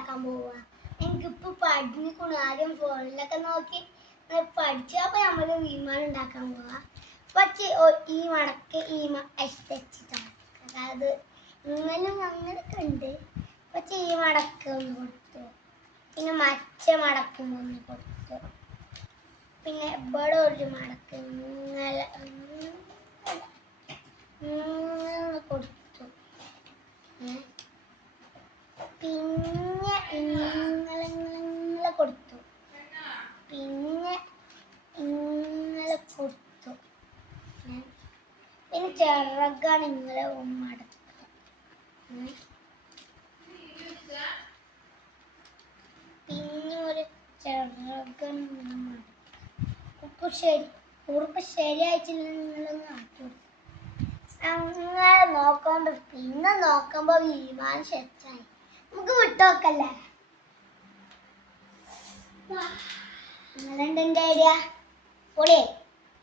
ഉണ്ടാക്കാൻ പോവുക. എനിക്കിപ്പോൾ പഠിക്കണം. ആദ്യം ഫോണിലൊക്കെ നോക്കി പഠിച്ചപ്പോൾ നമ്മൾ വിമാനം ഉണ്ടാക്കാൻ പോവുക. പക്ഷേ ഈ മടക്ക് വെച്ചിട്ടാണ്. അതായത് ഇങ്ങനെ അങ്ങനെയൊക്കെ ഉണ്ട്. പക്ഷേ ഈ മടക്ക് ഒന്ന് കൊടുത്തു, പിന്നെ മറ്റ മടക്കും ഒന്ന് കൊടുത്തു, പിന്നെ ഇവിടെ ഒരു മടക്ക് ഇങ്ങനെ കൊടുത്തു, പിന്നെ ഇങ്ങനെ കൊടുത്തു, പിന്നെ ഇങ്ങനെ കൊടുത്തു, പിന്നെ ചിറകാണ് ഇങ്ങനെ മടക്കുക. പിന്നെ ഒരു ചിറകൻ ഉറുപ്പ് ശരിയായിട്ടില്ല നിങ്ങളൊന്ന് ആക്കി. അങ്ങനെ നോക്കുമ്പോ പിന്നെ നോക്കുമ്പോ വിമാനം ശരിയായി. നമുക്ക് വിട്ടോക്കല്ലേ. നിങ്ങളുണ്ട് എൻ്റെ ഐഡിയ പൊളിയായി.